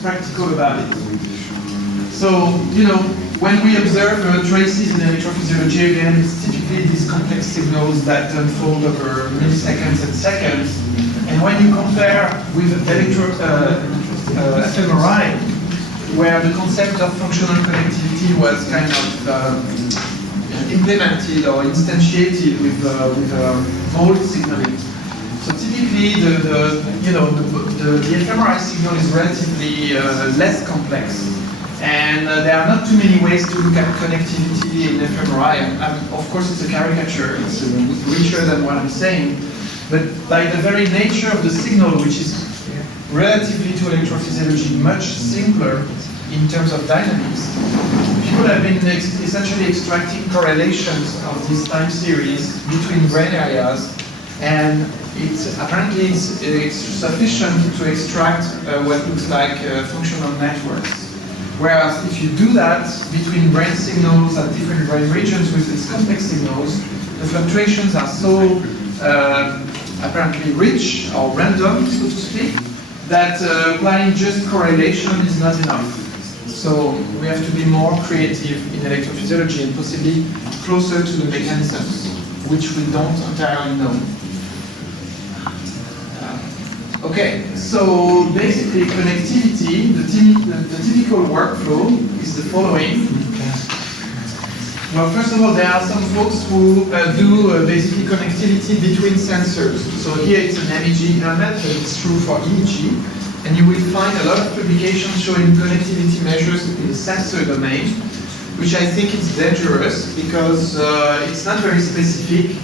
practical about it. So, you know, when we observe traces in electrophysiology, again, it's typically these complex signals that unfold over milliseconds and seconds. And when you compare with fMRI, where the concept of functional connectivity was kind of implemented or instantiated with Maule signaling. So typically, the fMRI signal is relatively less complex. And there are not too many ways to look at connectivity in fMRI. Of course, it's a caricature. It's richer than what I'm saying. But by the very nature of the signal, which is relatively to electrophysiology much simpler in terms of dynamics, people have been essentially extracting correlations of this time series between brain areas, and apparently it's sufficient to extract what looks like functional networks. Whereas if you do that between brain signals at different brain regions with these complex signals, the fluctuations are so apparently rich or random, so to speak, that applying just correlation is not enough. So we have to be more creative in electrophysiology and possibly closer to the mechanisms, which we don't entirely know. Okay, so basically connectivity, the typical workflow is the following. Well, first of all, there are some folks who do basically connectivity between sensors. So here it's an MEG helmet, but it's true for EEG. And you will find a lot of publications showing connectivity measures in the sensor domain, which I think is dangerous because it's not very specific.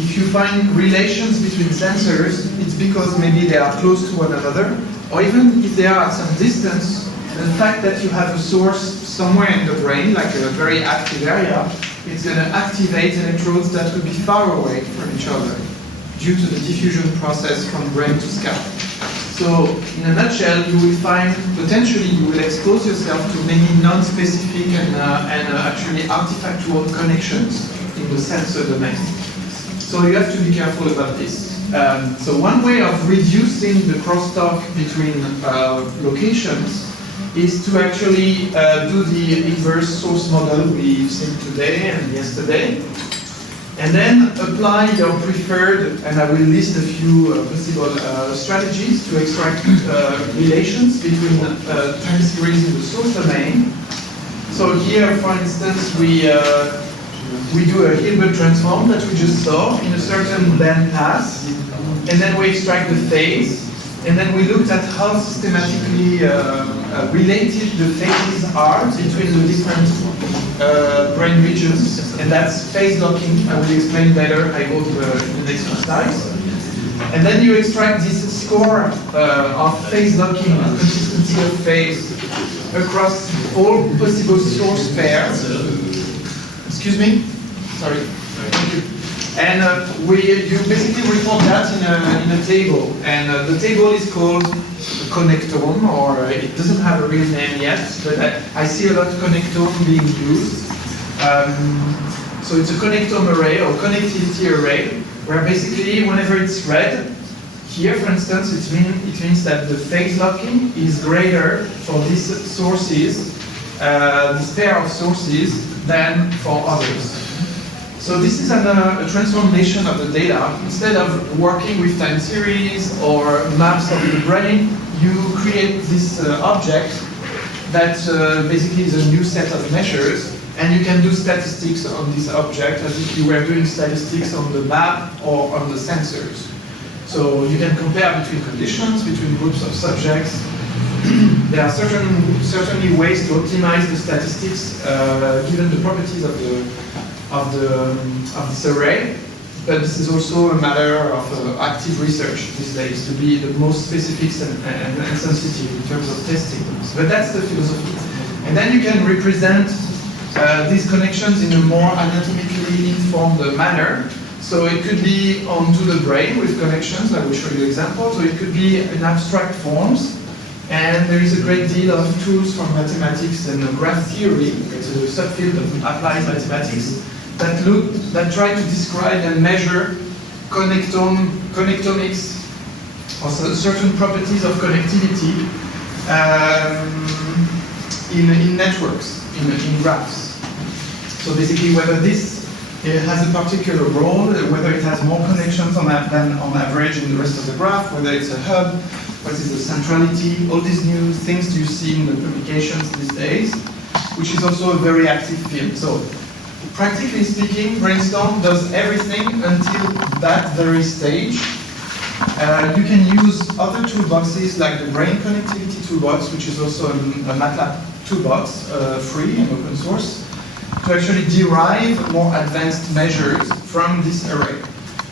If you find relations between sensors, it's because maybe they are close to one another, or even if they are at some distance, the fact that you have a source somewhere in the brain, like a very active area, it's going to activate electrodes that could be far away from each other due to the diffusion process from brain to scalp. So, in a nutshell, you will find, potentially you will expose yourself to many non-specific and actually artifactual connections in the sensor domain. So you have to be careful about this. So one way of reducing the crosstalk between locations is to actually do the inverse source model we've seen today and yesterday, and then apply your preferred, and I will list a few possible strategies to extract relations between time series in the source domain. So here, for instance, we do a Hilbert transform that we just saw in a certain band path, and then we extract the phase, and then we looked at how systematically related the phases are between the different brain regions, and that's phase locking. I will explain better, I hope, in the next slides. And then you extract this score of phase locking and consistency of phase across all possible source pairs. Excuse me? Sorry. Thank you. And you basically report that in a table. And the table is called connectome, or it doesn't have a real name yet, but I see a lot of connectome being used. So it's a connectome array or connectivity array, where basically whenever it's read, here for instance, it means that the phase locking is greater for these sources, this pair of sources, than for others. So this is a transformation of the data. Instead of working with time series or maps of the brain, you create this object that basically is a new set of measures, and you can do statistics on this object as if you were doing statistics on the map or on the sensors. So you can compare between conditions, between groups of subjects. There are certainly ways to optimize the statistics given the properties of this array, but this is also a matter of active research these days to be the most specific and sensitive in terms of testing. But that's the philosophy. And then you can represent these connections in a more anatomically informed manner. So it could be onto the brain with connections, I will show you examples, or it could be in abstract forms. And there is a great deal of tools from mathematics and graph theory, it's a subfield of applied mathematics, that try to describe and measure connectomics, or certain properties of connectivity in networks, in graphs. So basically whether this has a particular role, whether it has more connections than on average in the rest of the graph, whether it's a hub, what is the centrality, all these new things you see in the publications these days, which is also a very active field. So practically speaking, Brainstorm does everything until that very stage. You can use other toolboxes like the Brain Connectivity Toolbox, which is also a MATLAB toolbox, free and open source, to actually derive more advanced measures from this array.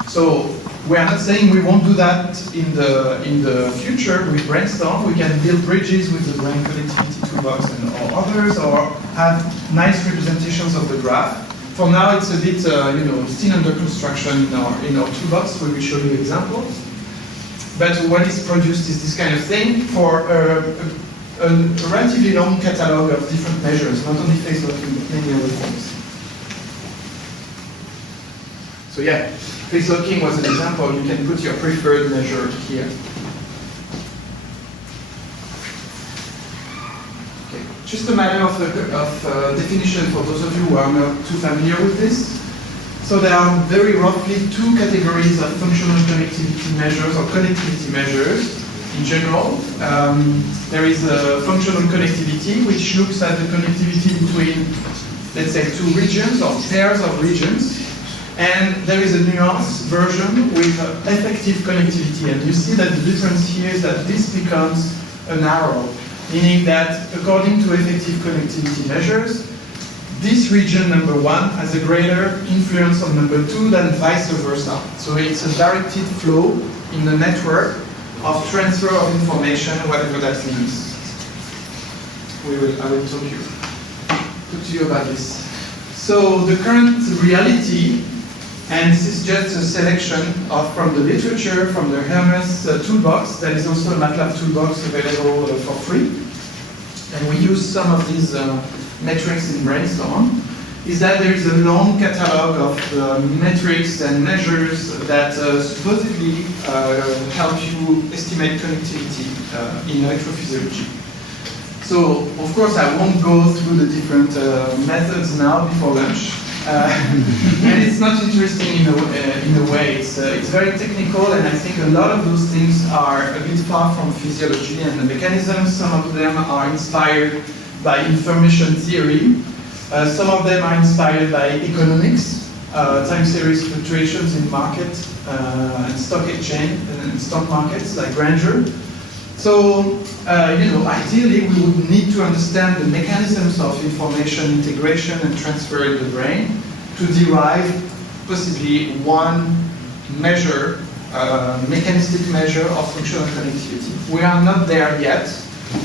So we are not saying we won't do that in the future with Brainstorm. We can build bridges with the Brain Connectivity Toolbox or others, or have nice representations of the graph. For now, it's a bit still under construction in our toolbox, where we show you examples. But what is produced is this kind of thing for a relatively long catalog of different measures, not only face locking, but many other things. So yeah, face locking was an example. You can put your preferred measure here. Okay. Just a matter of definition for those of you who are not too familiar with this. So there are very roughly two categories of functional connectivity measures or connectivity measures in general. There is a functional connectivity, which looks at the connectivity between, let's say, two regions or pairs of regions. And there is a nuanced version with effective connectivity. And you see that the difference here is that this becomes an arrow, meaning that according to effective connectivity measures, this region, number one, has a greater influence on number two than vice versa. So it's a directed flow in the network of transfer of information, whatever that means. I will talk to you about this. So the current reality, and this is just a selection from the literature, from the Hermes toolbox, that is also a MATLAB toolbox available for free. And we use some of these metrics in Brainstorm, is that there is a long catalog of metrics and measures that supposedly help you estimate connectivity in electrophysiology. So, of course, I won't go through the different methods now before lunch. And it's not interesting in a way. It's very technical, and I think a lot of those things are a bit far from physiology and the mechanisms. Some of them are inspired by information theory. Some of them are inspired by economics, time series fluctuations in market and stock exchange and stock markets like grandeur. So, ideally we would need to understand the mechanisms of information integration and transfer in the brain to derive possibly one measure, mechanistic measure of functional connectivity. We are not there yet.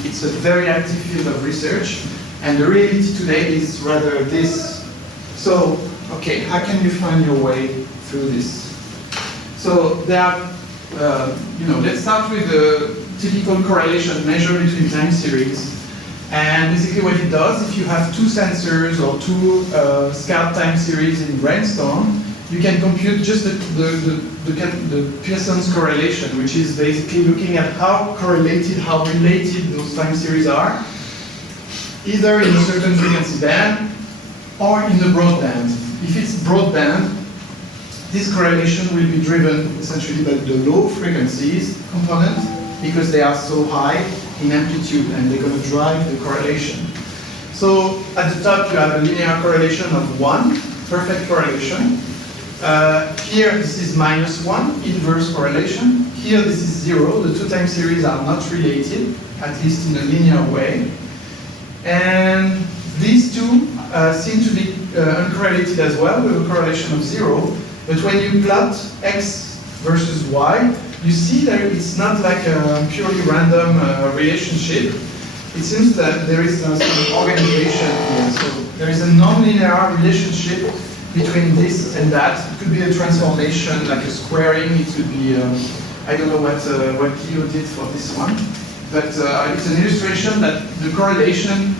It's a very active field of research, and the reality today is rather this. So, okay, how can you find your way through this? So there are, let's start with the typical correlation measure between time series. And basically what it does, if you have two sensors or two scarred time series in Brainstorm, you can compute just the Pearson's correlation, which is basically looking at how correlated, how related those time series are, either in a certain frequency band or in the broadband. If it's broadband, this correlation will be driven essentially by the low frequencies component, because they are so high in amplitude and they're going to drive the correlation. So at the top you have a linear correlation of 1, perfect correlation. Here this is -1, inverse correlation. Here this is 0, the two time series are not related, at least in a linear way. And these two seem to be uncorrelated as well, with a correlation of 0. But when you plot x versus y, you see that it's not like a purely random relationship. It seems that there is some organization here. So there is a nonlinear relationship between this and that. It could be a transformation, like a squaring. It could be, I don't know what Guillaume did for this one. But it's an illustration that the correlation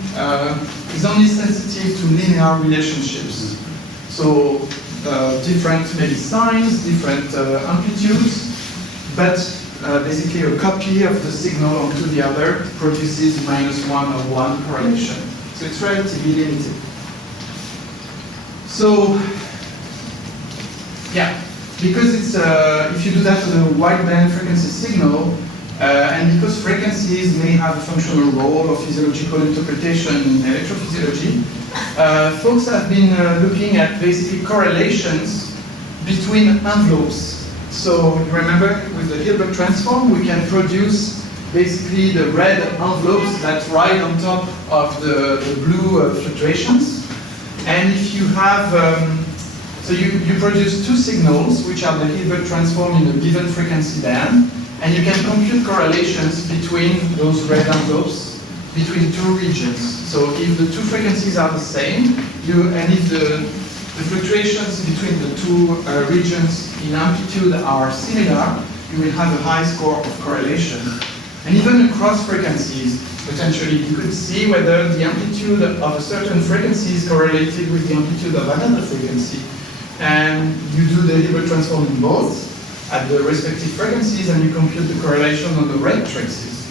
is only sensitive to linear relationships. So different maybe signs, different amplitudes, but basically a copy of the signal onto the other produces -1 or 1 correlation. So it's relatively limited. So, yeah, because it's, if you do that with a wideband frequency signal, and because frequencies may have a functional role or physiological interpretation in electrophysiology, folks have been looking at basically correlations between envelopes. So you remember with the Hilbert transform, we can produce basically the red envelopes that ride on top of the blue fluctuations. And if you have, so you produce two signals, which are the Hilbert transform in a given frequency band, and you can compute correlations between those red envelopes between two regions. So if the two frequencies are the same, and if the fluctuations between the two regions in amplitude are similar, you will have a high score of correlation. And even across frequencies, potentially, you could see whether the amplitude of a certain frequency is correlated with the amplitude of another frequency. And you do the Hilbert transform in both at the respective frequencies, and you compute the correlation on the red traces.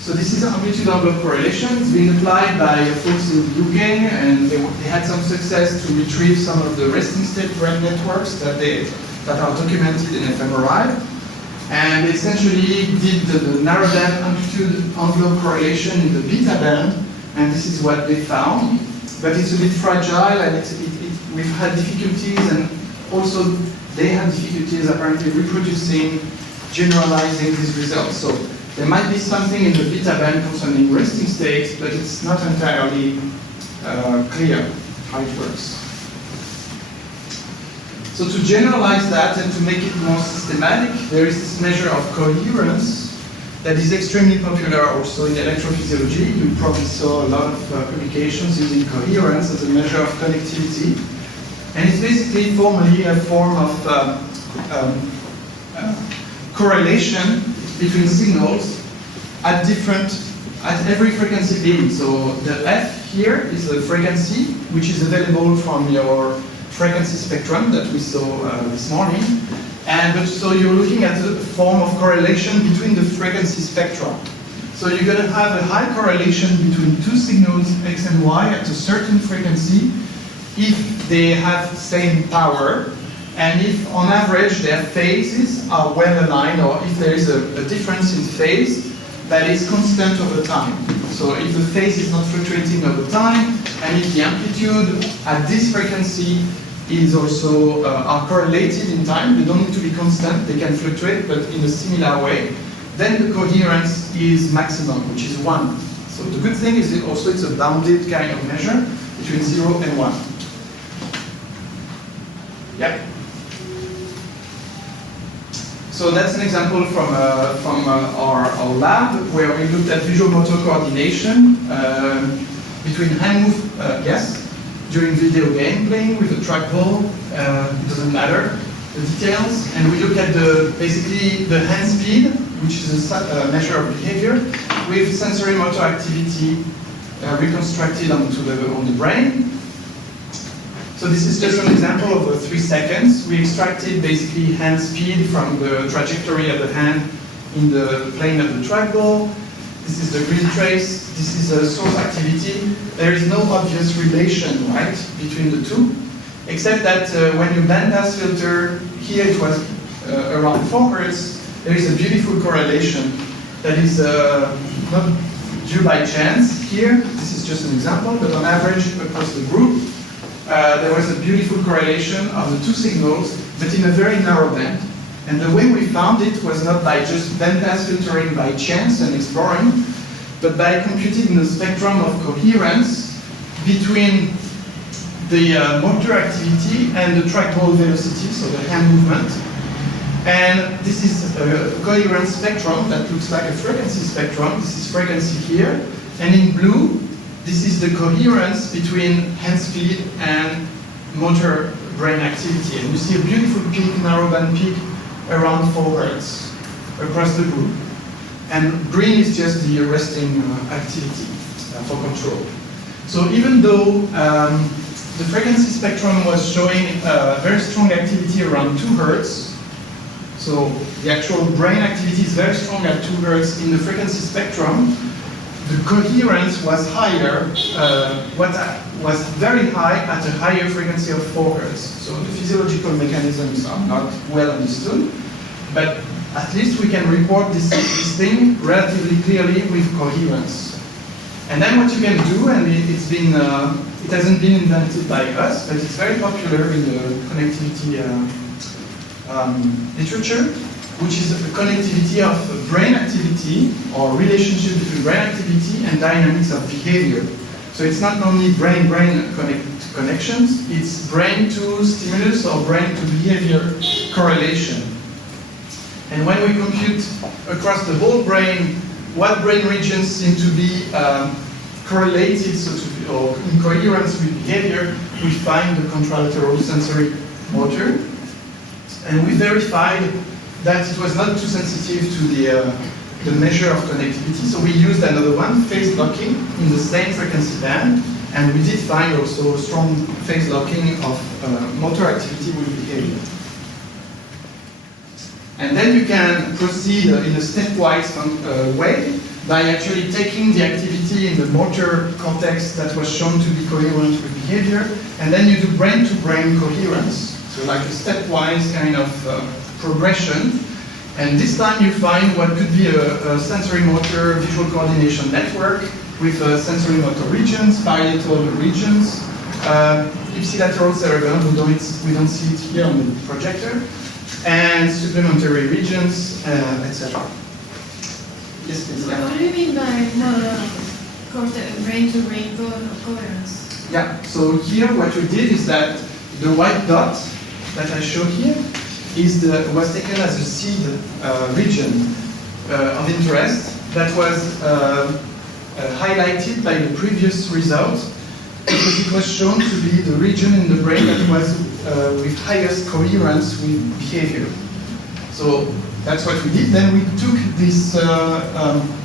So this is amplitude envelope correlation. It's been applied by folks in the UK, and they had some success to retrieve some of the resting state brain networks that are documented in fMRI. And they essentially did the narrowband amplitude envelope correlation in the beta band, and this is what they found. But it's a bit fragile, and we've had difficulties, and also they had difficulties apparently reproducing, generalizing these results. So there might be something in the beta band concerning resting states, but it's not entirely clear how it works. So to generalize that and to make it more systematic, there is this measure of coherence that is extremely popular also in electrophysiology. You probably saw a lot of publications using coherence as a measure of connectivity. And it's basically formally a form of correlation between signals at every frequency beam. So the F here is the frequency, which is available from your frequency spectrum that we saw this morning. So you're looking at a form of correlation between the frequency spectra. So you're going to have a high correlation between two signals, X and Y, at a certain frequency, if they have the same power, and if on average their phases are well aligned, or if there is a difference in phase that is constant over time. So if the phase is not fluctuating over time, and if the amplitude at this frequency is also are correlated in time, they don't need to be constant, they can fluctuate, but in a similar way, then the coherence is maximum, which is 1. So the good thing is also it's a bounded kind of measure between 0 and 1. Yep. So that's an example from our lab where we looked at visual motor coordination between hand move, during video game playing with a trackball. It doesn't matter the details, and we looked at basically the hand speed, which is a measure of behavior, with sensory motor activity reconstructed on the brain. So this is just an example of 3 seconds. We extracted basically hand speed from the trajectory of the hand in the plane of the trackball. This is the green trace. This is a source activity. There is no obvious relation, right, between the two, except that when you bandpass filter, here it was around 4 Hz, there is a beautiful correlation that is not due by chance. Here, this is just an example, but on average across the group, there was a beautiful correlation of the two signals, but in a very narrow band. And the way we found it was not by just bandpass filtering by chance and exploring, but by computing the spectrum of coherence between the motor activity and the trackball velocity, so the hand movement. And this is a coherence spectrum that looks like a frequency spectrum. This is frequency here. And in blue, this is the coherence between hand speed and motor brain activity. And you see a beautiful peak, narrowband peak, around 4 Hz across the group. And green is just the resting activity for control. So even though the frequency spectrum was showing very strong activity around 2 Hz, So the actual brain activity is very strong at 2 Hz in the frequency spectrum. The coherence was higher, was very high at a higher frequency of 4 Hz. So the physiological mechanisms are not well understood, but at least we can report this thing relatively clearly with coherence. And then what you can do, and it hasn't been invented by us, but it's very popular in the connectivity literature, which is the connectivity of brain activity or relationship between brain activity and dynamics of behavior. So it's not only brain-brain connections, it's brain to stimulus or brain to behavior correlation. And when we compute across the whole brain what brain regions seem to be correlated, so to be, or in coherence with behavior, we find the contralateral sensory motor. And we verified that it was not too sensitive to the measure of connectivity. So we used another one, phase locking, in the same frequency band. And we did find also strong phase locking of motor activity with behavior. And then you can proceed in a stepwise way by actually taking the activity in the motor cortex that was shown to be coherent with behavior, and then you do brain-to-brain coherence. So like a stepwise kind of progression. And this time you find what could be a sensory motor visual coordination network with sensory motor regions, parietal regions, ipsilateral cerebellum, we don't see it here on the projector, and supplementary regions, etc. Yes, please. Yeah. What do you mean by brain-to-brain coherence? Yeah, so here what we did is that the white dot that I show here was taken as a seed region of interest that was highlighted by the previous result because it was shown to be the region in the brain that was with highest coherence with behavior. So that's what we did. Then we took this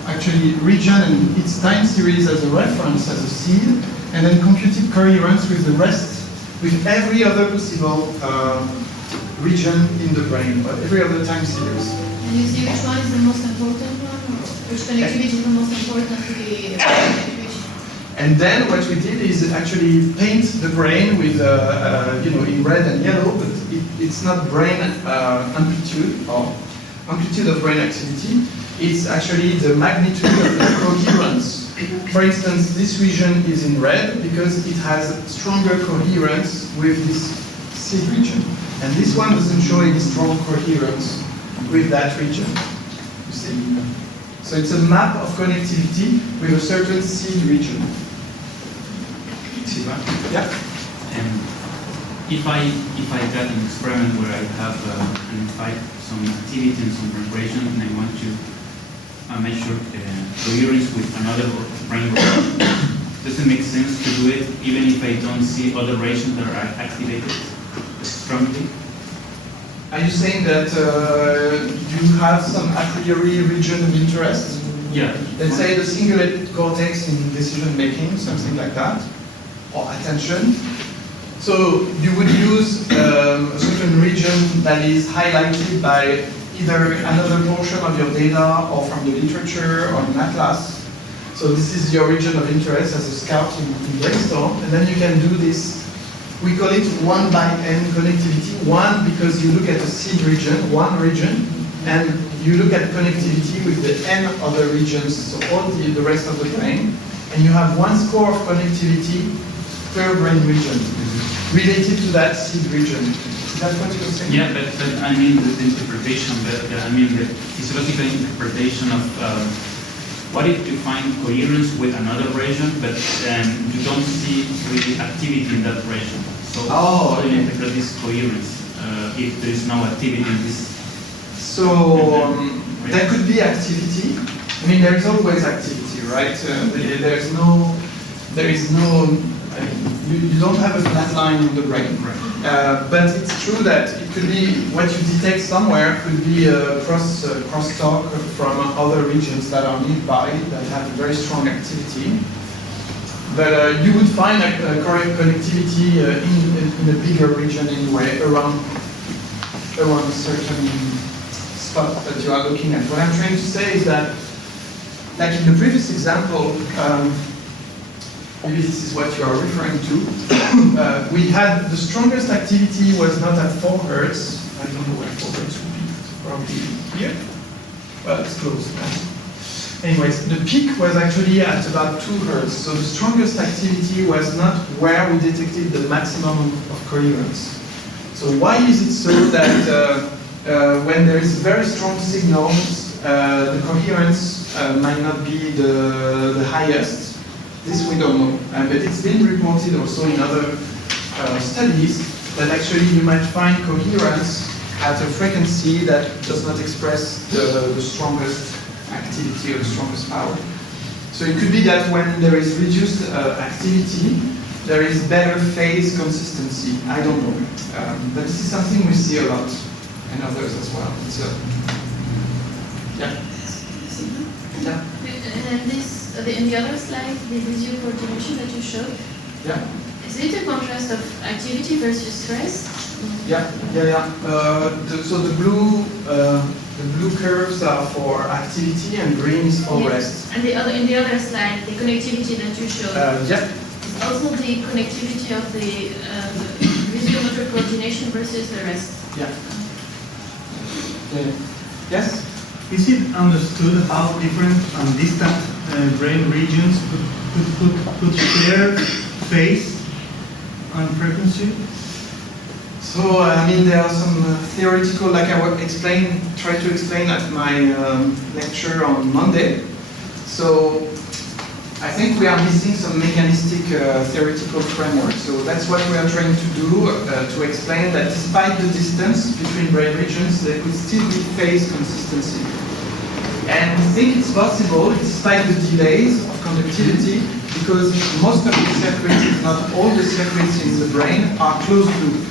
actually region and its time series as a reference, as a seed, and then computed coherence with the rest, with every other possible region in the brain, but every other time series. And you see which one is the most important one, or which connectivity is the most important to the equation? And then what we did is actually paint the brain with, in red and yellow, but it's not brain amplitude or amplitude of brain activity. It's actually the magnitude of the coherence. For instance, this region is in red because it has stronger coherence with this seed region. And this one doesn't show any strong coherence with that region. You see? So it's a map of connectivity with a certain seed region. Sylvain? Yeah. If I got an experiment where I have identified some activity in some vibration and I want to measure coherence with another brain region, does it make sense to do it even if I don't see other regions that are activated strongly? Are you saying that you have some a priori region of interest? Yeah. Let's say the cingulate cortex in decision making, something like that, or attention. So you would use a certain region that is highlighted by either another portion of your data or from the literature or an atlas. So this is your region of interest as a scout in Brainstorm, and then you can do this. We call it 1/n connectivity. One because you look at a seed region, one region, and you look at connectivity with the n other regions, so all the rest of the brain, and you have one score of connectivity per brain region related to that seed region. Is that what you're saying? Yeah, but I mean the interpretation, the physiological interpretation of what if you find coherence with another region, but you don't see really activity in that region? So how do you interpret this coherence if there is no activity in this? So there could be activity. I mean, there is always activity, right? There is no. I mean, you don't have a flat line in the brain. Right. But it's true that it could be what you detect somewhere could be a crosstalk from other regions that are nearby that have very strong activity. But you would find a correct connectivity in a bigger region anyway, around a certain spot that you are looking at. What I'm trying to say is that, like in the previous example, maybe this is what you are referring to, we had the strongest activity was not at 4 Hertz. I don't know where 4 Hertz would be, it's probably here. Well, it's close. Anyways, the peak was actually at about 2 Hertz. So the strongest activity was not where we detected the maximum of coherence. So why is it so that when there is very strong signals, the coherence might not be the highest? This we don't know. But it's been reported also in other studies that actually you might find coherence at a frequency that does not express the strongest activity or the strongest power. So it could be that when there is reduced activity, there is better phase consistency. I don't know. But this is something we see a lot, and others as well. So, yeah. Yeah. And this, in the other slide, the visual coordination that you showed, Yeah. is it a contrast of activity versus stress? Yeah. So the blue curves are for activity and green is for rest. And in the other slide, the connectivity that you showed. Yeah. Is also the connectivity of the visual motor coordination versus the rest. Yeah. Yes. Is it understood how different and distant brain regions could share phase and frequency? So, I mean, there are some theoretical, like I will try to explain at my lecture on Monday. So, I think we are missing some mechanistic theoretical framework. So that's what we are trying to do, to explain that despite the distance between brain regions, there could still be phase consistency. And we think it's possible despite the delays of conductivity, because most of the circuits, if not all the circuits in the brain, are closed loop.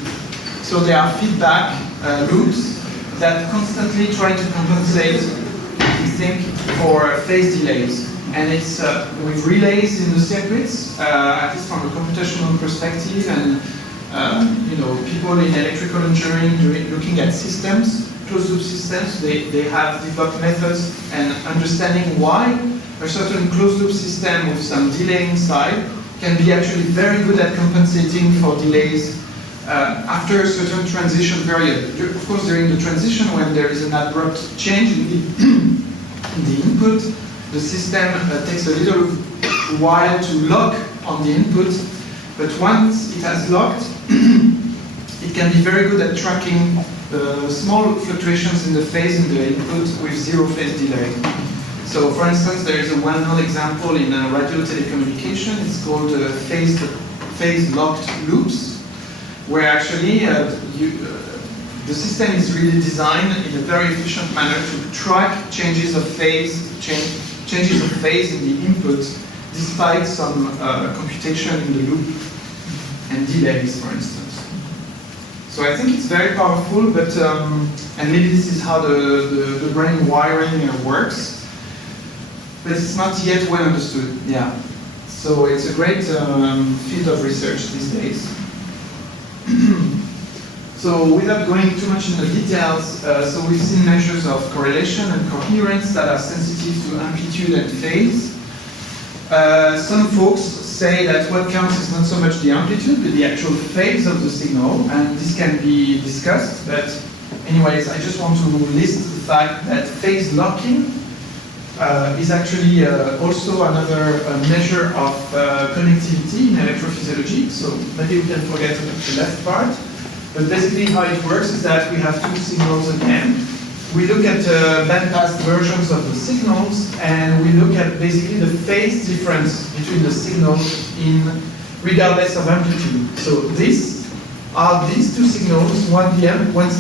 So there are feedback loops that constantly try to compensate, we think, for phase delays. And it's with relays in the circuits, at least from a computational perspective, and people in electrical engineering looking at systems, closed-loop systems, they have developed methods and understanding why a certain closed-loop system with some delay inside can be actually very good at compensating for delays after a certain transition period. Of course, during the transition, when there is an abrupt change in the input, the system takes a little while to lock on the input, but once it has locked, it can be very good at tracking small fluctuations in the phase in the input with zero phase delay. So, for instance, there is a well-known example in radio telecommunication. It's called phase locked loops, where actually the system is really designed in a very efficient manner to track changes of phase in the input, despite some computation in the loop and delays, for instance. So I think it's very powerful, but and maybe this is how the brain wiring works, but it's not yet well understood. Yeah. So it's a great field of research these days. So without going too much into the details, so we've seen measures of correlation and coherence that are sensitive to amplitude and phase. Some folks say that what counts is not so much the amplitude, but the actual phase of the signal, and this can be discussed, but anyways, I just want to list the fact that phase locking is actually also another measure of connectivity in electrophysiology, so maybe we can forget the left part. But basically how it works is that we have two signals again. We look at bandpass versions of the signals, and we look at basically the phase difference between the signals regardless of amplitude. So these are these two signals once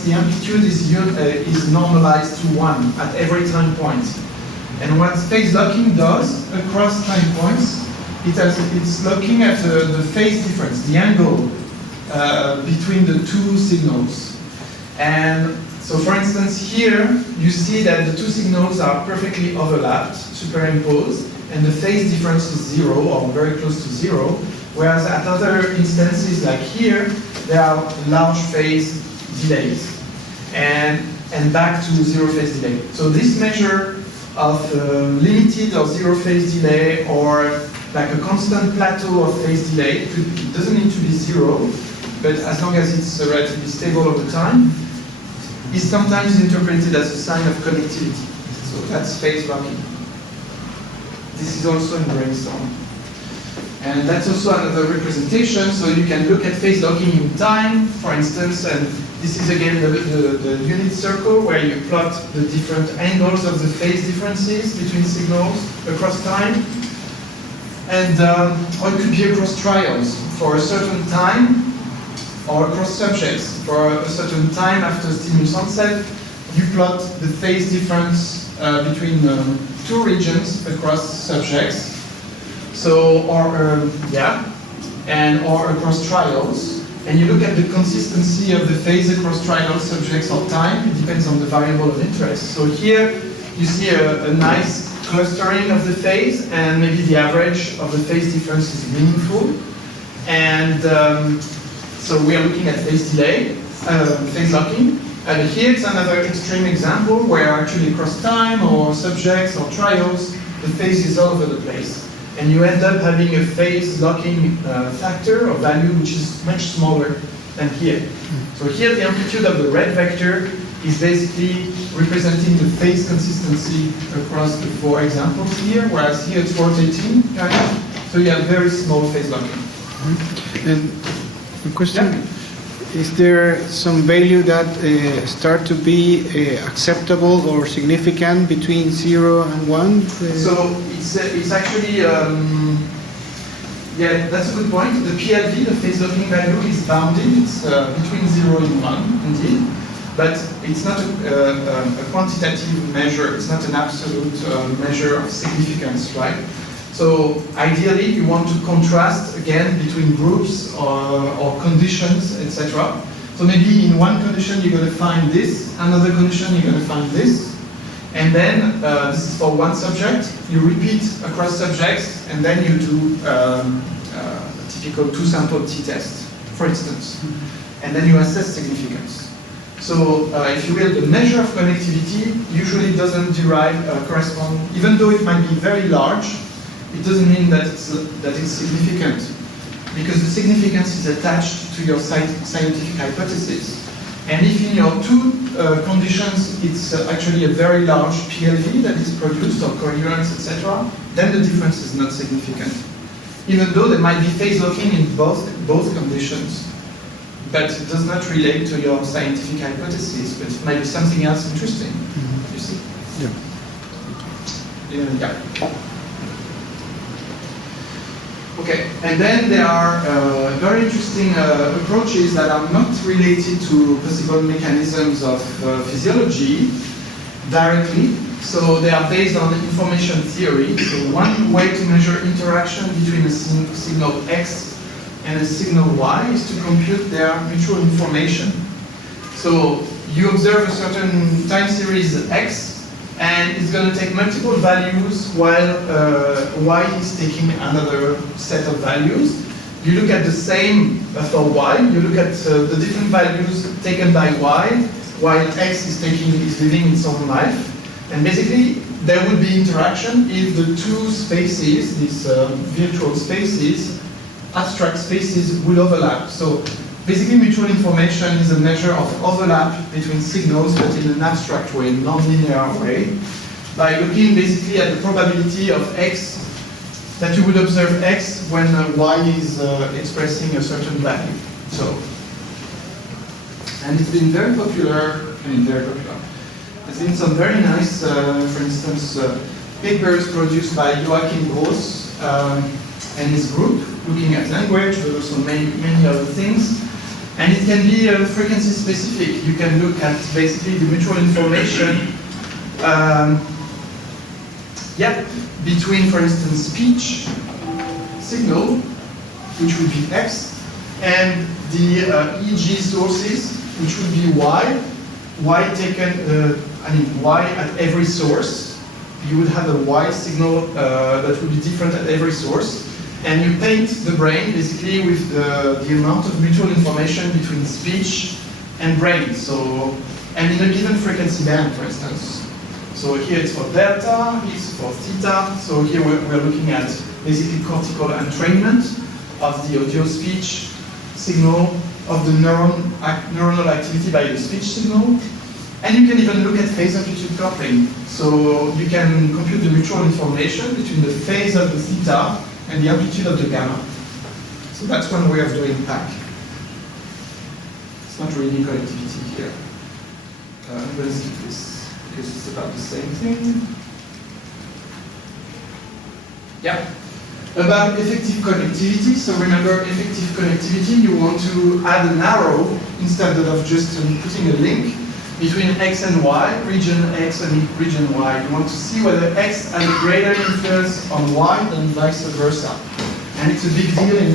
the amplitude is normalized to 1 at every time point. And what phase locking does across time points, it's looking at the phase difference, the angle between the two signals. And so for instance here, you see that the two signals are perfectly overlapped, superimposed, and the phase difference is 0 or very close to 0, whereas at other instances like here, there are large phase delays. and back to zero phase delay. So this measure of limited or zero phase delay, or like a constant plateau of phase delay, it doesn't need to be zero, but as long as it's relatively stable over time, is sometimes interpreted as a sign of connectivity. So that's phase locking. This is also in Brainstorm. And that's also another representation, so you can look at phase locking in time, for instance, and this is again the unit circle where you plot the different angles of the phase differences between signals across time. And or it could be across trials for a certain time, or across subjects for a certain time after stimulus onset. You plot the phase difference between two regions across subjects. So, or across trials, and you look at the consistency of the phase across trial subjects or time. It depends on the variable of interest. So here you see a nice clustering of the phase, and maybe the average of the phase difference is meaningful. And so we are looking at phase delay, phase locking. And here it's another extreme example where actually across time or subjects or trials, the phase is all over the place. And you end up having a phase locking factor or value which is much smaller than here. So here the amplitude of the red vector is basically representing the phase consistency across the 4 examples here, whereas here it's rotating, kind of. So you have very small phase locking. And a question, is there some value that start to be acceptable or significant between 0 and 1? So it's actually, yeah, that's a good point. The PLV, the phase locking value, is bounded. It's between 0 and 1, indeed. But it's not a quantitative measure. It's not an absolute measure of significance, right? So ideally, you want to contrast, again, between groups or conditions, etc. So maybe in one condition, you're going to find this. Another condition, you're going to find this. And then, this is for one subject. You repeat across subjects, and then you do a typical 2-sample t-test, for instance. And then you assess significance. So, if you will, the measure of connectivity usually doesn't correspond, even though it might be very large, it doesn't mean that it's significant, because the significance is attached to your scientific hypothesis. And if in your 2 conditions it's actually a very large PLV that is produced, or coherence, etc., then the difference is not significant. Even though there might be phase locking in both conditions, but it does not relate to your scientific hypothesis, but it might be something else interesting. You see? Yeah. Okay, and then there are very interesting approaches that are not related to possible mechanisms of physiology directly. So they are based on information theory. So one way to measure interaction between a signal X and a signal Y is to compute their mutual information. So you observe a certain time series X, and it's going to take multiple values while Y is taking another set of values. You look at the same for Y, you look at the different values taken by Y, while X is living its own life. And basically, there would be interaction if the 2 spaces, these virtual spaces, abstract spaces, would overlap. So basically, mutual information is a measure of overlap between signals, but in an abstract way, non-linear way, by looking basically at the probability of X, that you would observe X when Y is expressing a certain value. So, and it's been very popular. There's been some very nice, for instance, papers produced by Joachim Gross and his group, looking at language, but also many other things. And it can be frequency specific. You can look at basically the mutual information between, for instance, speech signal, which would be X, and the EEG sources, which would be Y. Y taken, Y at every source. You would have a Y signal that would be different at every source. And you paint the brain basically with the amount of mutual information between speech and brain. So, and in a given frequency band, for instance. So here it's for delta, it's for theta. So here we're looking at basically cortical entrainment of the audio-speech signal, of the neuronal activity by the speech signal. And you can even look at phase amplitude coupling. So you can compute the mutual information between the phase of the theta and the amplitude of the gamma. So that's one way of doing PAC. It's not really connectivity here. I'm going to skip this because it's about the same thing. Yeah. About effective connectivity. So remember, effective connectivity, you want to add an arrow instead of just putting a link between X and Y, region X and region Y. You want to see whether X has a greater influence on Y than vice versa. And it's a big deal in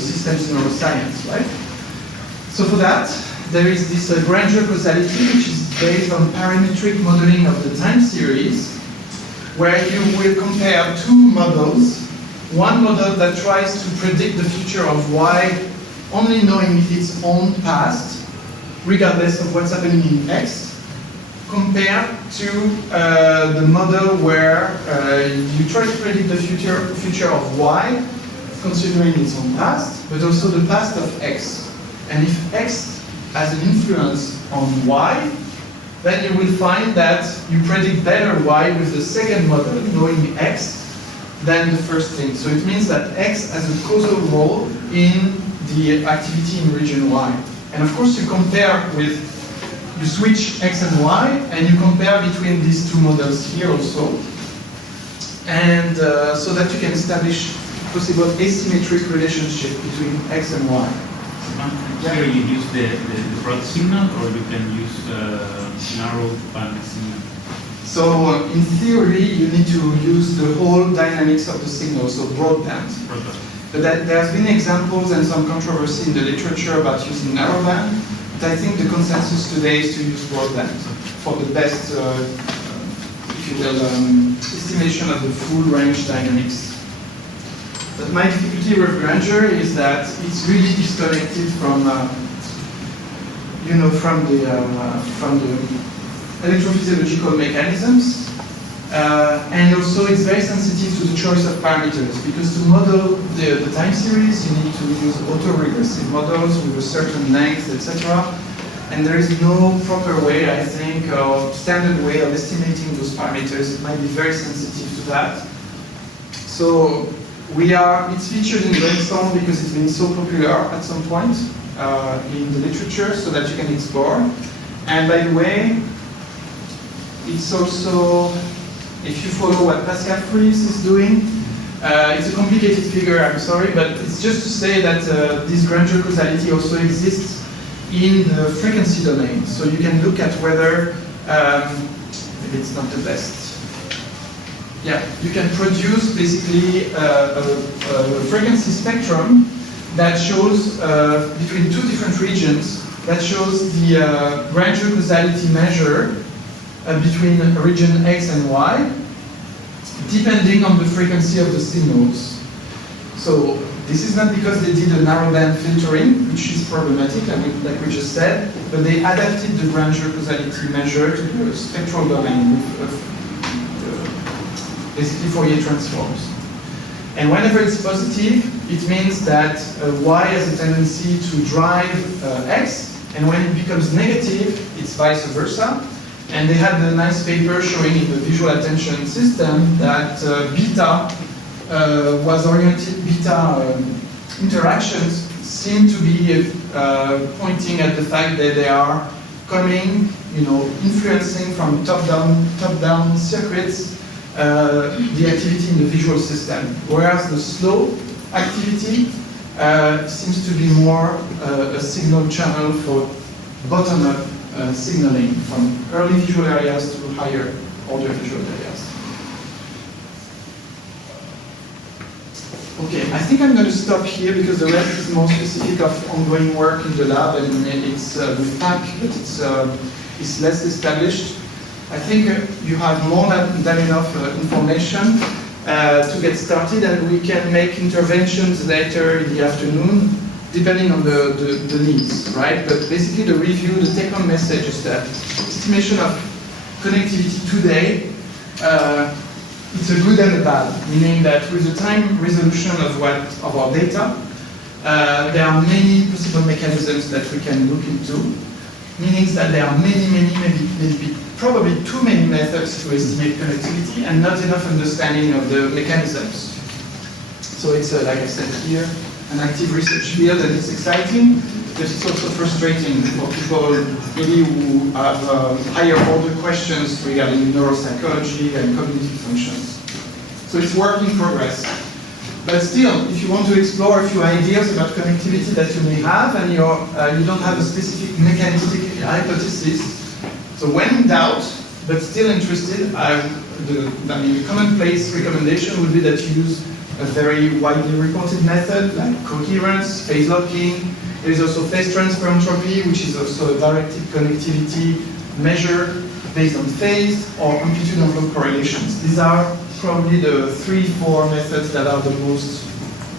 systems neuroscience, right? So for that, there is this grandeur causality, which is based on parametric modeling of the time series, where you will compare two models. One model that tries to predict the future of Y, only knowing its own past, regardless of what's happening in X, compared to the model where you try to predict the future of Y, considering its own past, but also the past of X. And if X has an influence on Y, then you will find that you predict better Y with the second model, knowing X, than the first thing. So it means that X has a causal role in the activity in region Y. And of course you compare with, you switch X and Y, and you compare between these two models here also. And so that you can establish possible asymmetric relationship between X and Y. Here you use the broad signal, or you can use narrow band signal? So in theory, you need to use the whole dynamics of the signal, so broadband. But there has been examples and some controversy in the literature about using narrowband. But I think the consensus today is to use broadband for the best, if you will, estimation of the full range dynamics. But my difficulty with grandeur is that it's really disconnected from, from the electrophysiological mechanisms. And also it's very sensitive to the choice of parameters, because to model the time series you need to use autoregressive models with a certain length, etc. And there is no proper way, I think, or standard way of estimating those parameters. It might be very sensitive to that. So it's featured in Brainstorm because it's been so popular at some point in the literature, so that you can explore. And by the way, it's also, if you follow what Pascal Fries is doing, it's a complicated figure, I'm sorry, but it's just to say that this grandeur causality also exists in the frequency domain. So you can look at whether, maybe it's not the best. Yeah, you can produce basically a frequency spectrum that shows between two different regions, that shows the grandeur causality measure between region X and Y, depending on the frequency of the signals. So this is not because they did a narrowband filtering, which is problematic, like we just said, but they adapted the grandeur causality measure to the spectral domain with basically Fourier transforms. And whenever it's positive, it means that Y has a tendency to drive X, and when it becomes negative, it's vice versa. And they had a nice paper showing in the visual attention system that beta interactions seem to be pointing at the fact that they are coming, influencing from top-down circuits the activity in the visual system, whereas the slow activity seems to be more a signal channel for bottom-up signaling from early visual areas to higher order visual areas. Okay, I think I'm going to stop here because the rest is more specific of ongoing work in the lab, and it's with PAC, but it's less established. I think you have more than enough information to get started, and we can make interventions later in the afternoon depending on the needs, right? But basically the review, the take-home message is that estimation of connectivity today, it's a good and a bad, meaning that with the time resolution of our data, there are many possible mechanisms that we can look into, meaning that there are maybe probably too many methods to estimate connectivity and not enough understanding of the mechanisms. So it's, like I said here, an active research field, and it's exciting, but it's also frustrating for people maybe who have higher order questions regarding neuropsychology and cognitive functions. So it's work in progress. But still, if you want to explore a few ideas about connectivity that you may have and you don't have a specific mechanistic hypothesis, so when in doubt, but still interested, the commonplace recommendation would be that you use a very widely reported method like coherence, phase locking. There is also phase transfer entropy, which is also a directed connectivity measure based on phase or amplitude envelope correlations. These are probably the 3-4 methods that are the most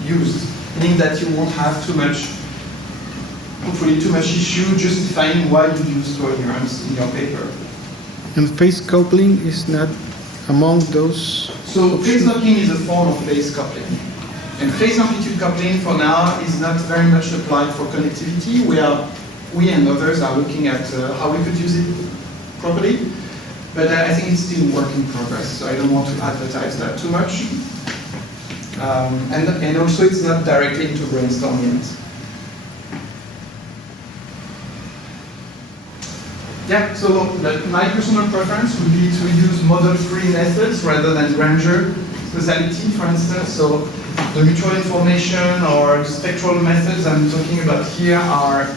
used, meaning that you won't have hopefully too much issue justifying why you use coherence in your paper. And phase coupling is not among those? So phase locking is a form of phase coupling. And phase amplitude coupling for now is not very much applied for connectivity. We and others are looking at how we could use it properly. But I think it's still work in progress, so I don't want to advertise that too much. And also it's not directly into Brainstorm yet. Yeah, so my personal preference would be to use model-free methods rather than Ranger causality, for instance. So the mutual information or spectral methods I'm talking about here are,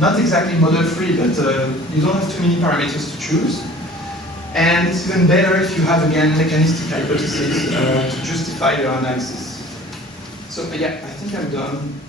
not exactly model-free, but you don't have too many parameters to choose. And it's even better if you have, again, mechanistic hypotheses to justify your analysis. So yeah, I think I'm done.